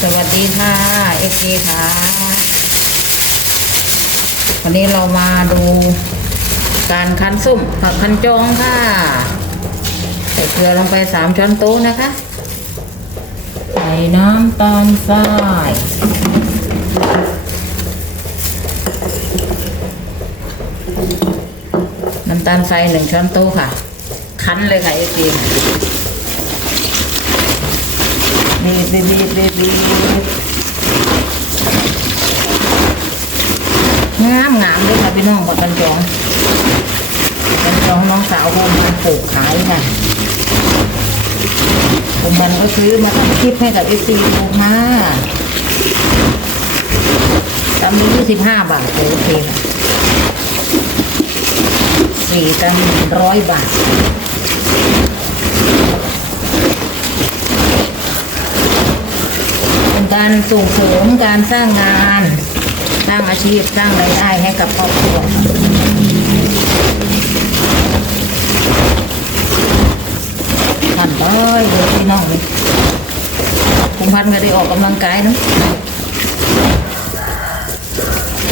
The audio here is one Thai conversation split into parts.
สวัสดีค่ะเอฟซีค่ะวันนี้เรามาดูการคั้นส้มผักคั้นจองค่ะ ใส่เกลือลงไปสามช้อนโต๊ะนะคะ ใส่น้ำตาลทรายน้ำตาลทรายหนึ่งช้อนโต๊ะค่ะ คั้นเลยค่ะเอฟซี บีบบีบบีบบีบบีบงามงามเลยค่ะพี่น้องกับกันจองกันจองน้องสาวผมมาปลูกขายค่ะผมมันก็ซื้อมาทำคลิปให้กับเอฟซีดูมาตำนี้ยี่สิบห้าบาทโอเคค่ะสี่ตำร้อยบาท เป็น การส่งเสริมการสร้างงาน สร้างอาชีพสร้างรายได้ให้กับครอบครัวผ่านเลยเดี๋ยวพี่น้องนี่คุณพันก็ได้ออกกำลังกายนะ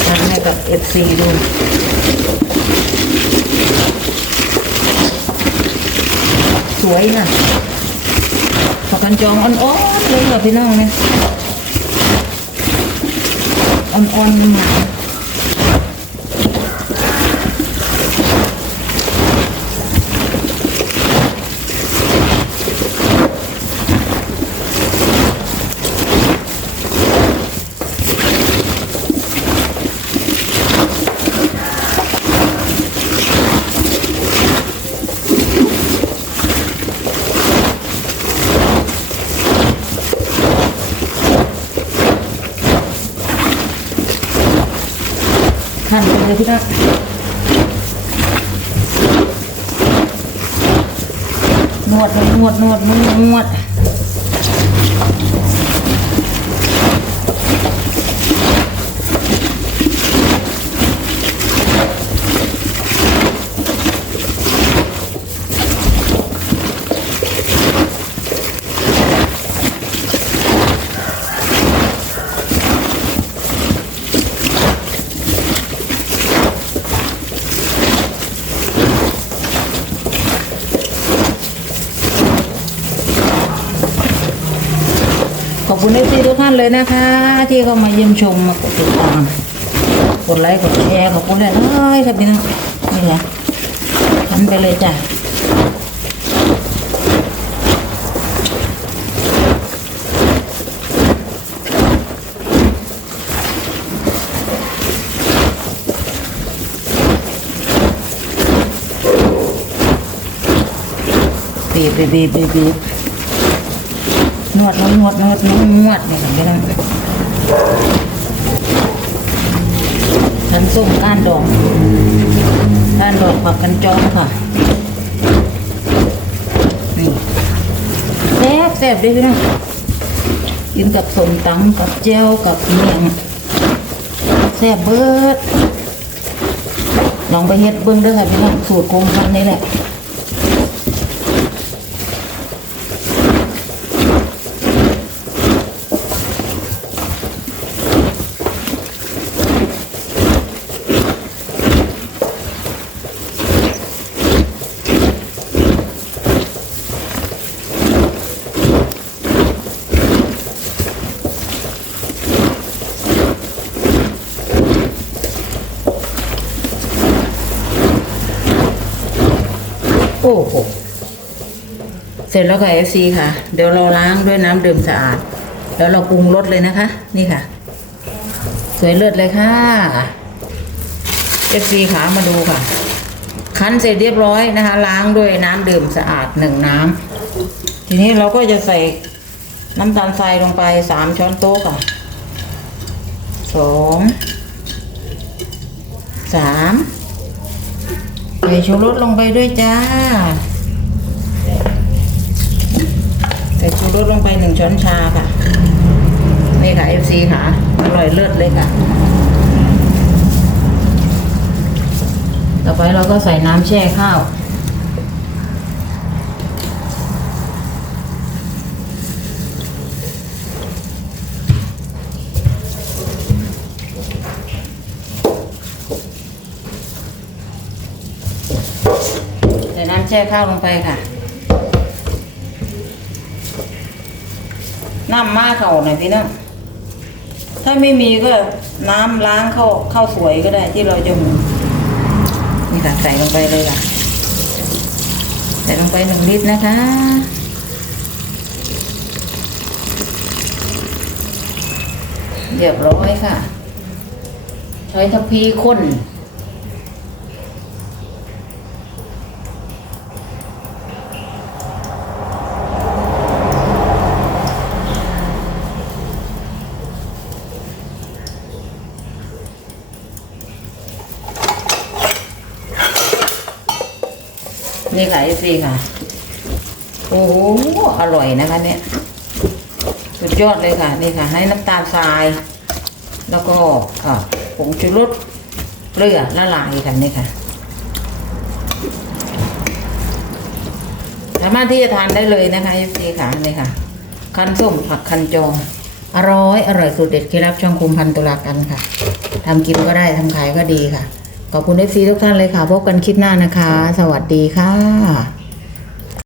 ทำให้กับเอฟซีดูสวยนะผักกันจองอ่อนๆเลยเหรอพี่น้องเนี่ย อ่อ หั่นไปเลยพี่น้องนวดเลยนวดนวดนวดนวด คุณเอฟซีทุกท่านเลยนะคะ ที่เข้ามาเยี่ยมชมมากดติดตามกดไลค์กดแชร์ขอบคุณเลยเลยครับพี่น้องนี่แหละทำไปเลยจ้ะบีบบีบบีบบีบ นวดนวดนวดนวดนวดนวดเนี่ยค่ะพี่น้องฉันส้มก้านดอกก้านดอกผักกันจองค่ะนี่แซ่บแซ่บด้วยพี่น้องกินกับสมตังกับเจลกับเมียงแซ่บเบิดลองไปเฮ็ดเบิ้งเด้วยค่ะพี่น้องสูตรคงพันนี่แหละ โอ้โหเสร็จแล้วค่ะ FC ค่ะ เดี๋ยวเราล้างด้วยน้ำดื่มสะอาด แล้วเราปรุงรสเลยนะคะ นี่ค่ะ สวยเลิศเลยค่ะ FC ขามาดูค่ะ คั้นเสร็จเรียบร้อยนะคะ ล้างด้วยน้ำดื่มสะอาดหนึ่งน้ำทีนี้เราก็จะใส่น้ำตาลทรายลงไปสามช้อนโต๊ะค่ะสองสาม ใส่ชูรสลงไปด้วยจ้า ใส่ชูรสลงไปหนึ่งช้อนชาค่ะ นี่ค่ะเอฟซีค่ะ อร่อยเลิศเลยค่ะ ต่อไปเราก็ใส่น้ำแช่ข้าวำ แช่ข้าวลงไปค่ะ น้ำมาเข่าหน่อยพี่น้องถ้าไม่มีก็น้ำล้างข้าวข้าวสวยก็ได้ที่เราจะหุงนี่ค่ะใส่ลงไปเลยค่ะ ใส่ลงไปหนึ่งลิตรนะคะเรียบร้อยค่ะ ใช้ทัพพีข้น นี่ค่ะไอซีค่ะ โอ้โห อร่อยนะคะเนี่ย สุดยอดเลยค่ะ นี่ค่ะ ให้น้ำตาลทราย แล้วก็อ่าผงชูรสเกลือละลายค่ะนี่ค่ะ สามารถที่จะทานได้เลยนะคะไอฟซีค่ะนี่ค่ะ คันส้มผักคันจองอร่อย อร่อยสุดเด็ดเคล็ดลับช่องคุมพันตุลากันค่ะทำกินก็ได้ทำขายก็ดีค่ะ ขอบคุณเอฟซีทุกท่านเลยค่ะ พบกันคลิปหน้านะคะ สวัสดีค่ะ